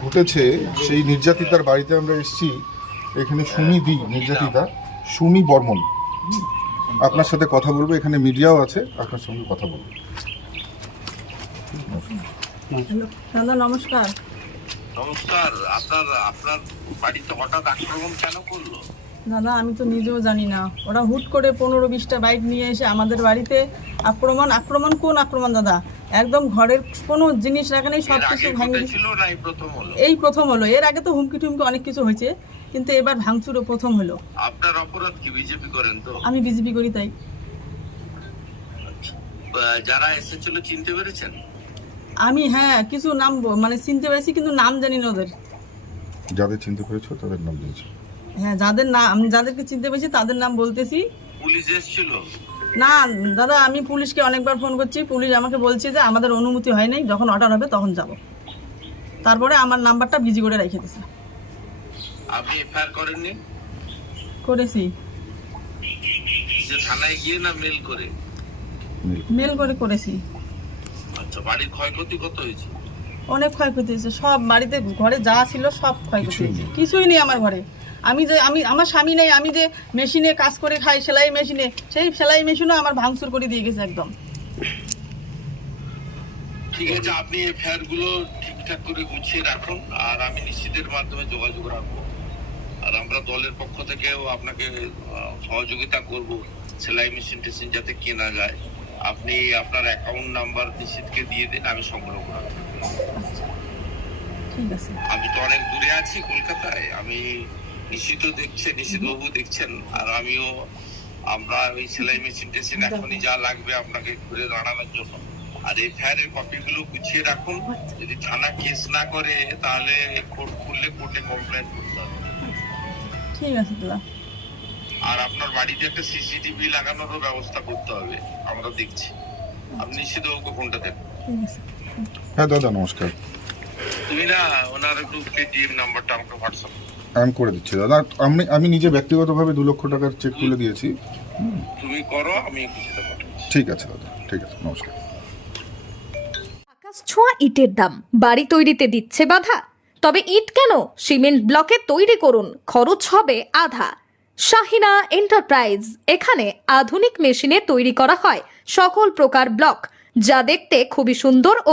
ঘটেছে সেই নির্যাতিতার বাড়িতে আমরা এসেছি। এখানে সুমি দি নির্যাতিতা সুমি বর্মন। আপনার সাথে কথা বলব এখানে মিডিয়াও আছে আপনার সঙ্গে কথা বলব। দাদা নমস্কার। নমস্কার আপনার আপনার বাড়িতে হঠাৎ আক্রমণ কেন করল? দাদা আমি তো নিজেও জানি না। ওরা হুট করে পনেরো বিশটা বাইক নিয়ে এসে আমাদের বাড়িতে আক্রমণ আক্রমণ কোন আক্রমণ দাদা? একদম ঘরের কোনো জিনিস রাখা নেই সব কিছু ভাঙে এই প্রথম হলো? এই প্রথম হলো। এর আগে তো হুমকি টুমকি অনেক কিছু হয়েছে কিন্তু এবার ভাঙচুরও প্রথম হলো। আপনার অপরাধ কি বিজেপি করেন তো? আমি বিজেপি করি তাই। যারা এসেছিল চিনতে পেরেছেন? আমি হ্যাঁ কিছু নাম মানে চিনতে পেরেছি কিন্তু নাম জানি না ওদের। যাদের চিনতে পেরেছ তাদের নাম দিয়েছে হ্যাঁ যাদের নাম আমি যাদেরকে চিনতে পেরেছি তাদের নাম বলতেছি। পুলিশ এসেছিল? না দাদা আমি পুলিশকে অনেকবার ফোন করছি। পুলিশ আমাকে বলছে যে আমাদের অনুমতি হয় নাই যখন অর্ডার হবে তখন যাব। তারপরে আমার নাম্বারটা বিজি করে রেখে দিছে আপনি এফআইআর করেননি? করেছি। যে থানায় গিয়ে না মেল করে? মেল করে। করেছি। আচ্ছা বাড়ির ক্ষয়ক্ষতি কত হয়েছে? অনেক ক্ষয়ক্ষতি হয়েছে সব বাড়িতে ঘরে যা ছিল সব ক্ষয়ক্ষতি হয়েছে। কিছুই নেই আমার ঘরে। আমি যে আমি আমার স্বামী নেই আমি যে মেশিনে কাজ করে খাই সেলাই মেশিনে সেই সেলাই মেশিনও আমার ভাঙচুর করে দিয়ে গেছে একদম। ঠিক আছে আপনি এফআইআরগুলো ঠিকঠাক করে গুছিয়ে রাখুন আর আমি নিশ্চিতের মাধ্যমে যোগাযোগ রাখব। আর আমরা দলের পক্ষ থেকেও আপনাকে সহযোগিতা করব সেলাই মেশিন টেশিন যাতে কেনা যায়। আপনি আপনার অ্যাকাউন্ট নাম্বার নিশ্চিতকে দিয়ে দিন আমি সংগ্রহ করে আছে। আমি তো অনেক দূরে আছি কলকাতায় আমি নিশ্চিত দেখছেন নিশ্চিত বাবু দেখছেন। আর আমিও আমরা ওই সেলাই মেশিন টেশিন এখনই যা লাগবে আপনাকে ঘুরে দাঁড়ানোর জন্য। আর এফআইআর এর কপিগুলো গুছিয়ে রাখুন। যদি থানা কেস না করে তাহলে কোর্ট খুললে কোর্টে কমপ্লেন করতে হবে। ঠিক আছে দাদা। আর আপনার বাড়িতে একটা সিসিটিভি লাগানোরও ব্যবস্থা করতে হবে আমরা দেখছি। আপনি নিশ্চিত বাবুকে ফোনটা দেন। ঠিক হ্যাঁ দাদা নমস্কার। তুমি না ওনার একটু পেটিএম নাম্বারটা আমাকে হোয়াটসঅ্যাপ আমি করে দিচ্ছি। দাদা আমি আমি নিজে ব্যক্তিগতভাবে দু লক্ষ টাকার চেক তুলে দিয়েছি। তুমি করো আমি ঠিক আছে দাদা। ঠিক আছে নমস্কার। আকাশ ছোঁয়া ইটের দাম। বাড়ি তৈরিতে দিচ্ছে বাধা। তবে ইট কেন? সিমেন্ট ব্লকে তৈরি করুন। খরচ হবে আধা। শাহিনা এন্টারপ্রাইজ। এখানে আধুনিক মেশিনে তৈরি করা হয় সকল প্রকার ব্লক। যা দেখতে খুবই সুন্দর ও